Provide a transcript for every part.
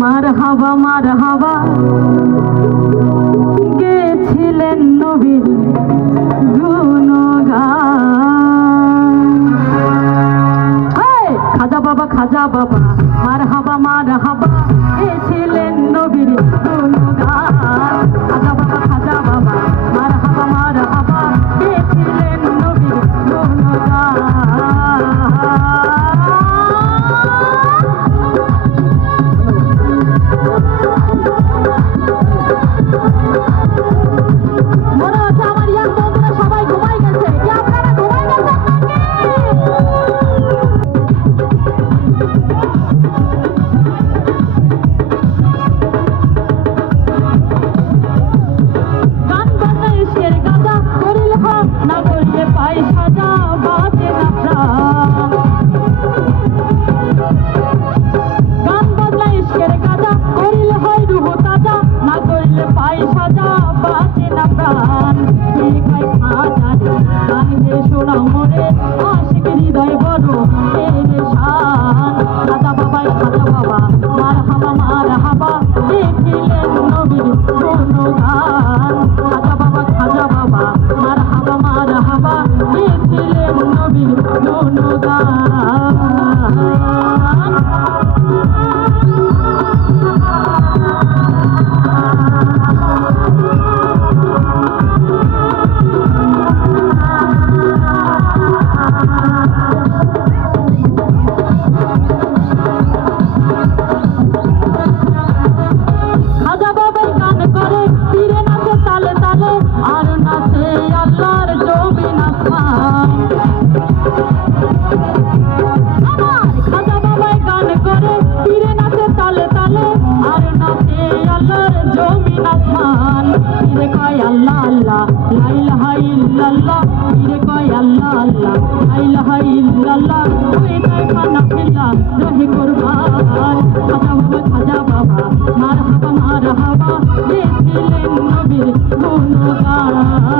মারহাবা মারহাবা গেছিলেন নবীর গুণগান। খাজা বাবা মারহাবা মারহাবা গেছিলেন নবীর গুণগান। খাজা বাবা মারহাবা মারহাবা গেছিলেন নবীর গুণগান। আল্লাহ আল্লাহ লা ইলাহা ইল্লাল্লাহ রে কয় আল্লাহ আল্লাহ লা ইলাহা ইল্লাল্লাহ ওই তাই পানা ফিল্লা রহে কুরবান। খাজা বাবা মারহাবা মারহাবা গেছিলেন নবীর গুণগান।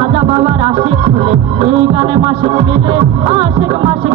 খাজা বাবার আশিক হলে এই গানে মাসিক মিলে আশিক মাসিক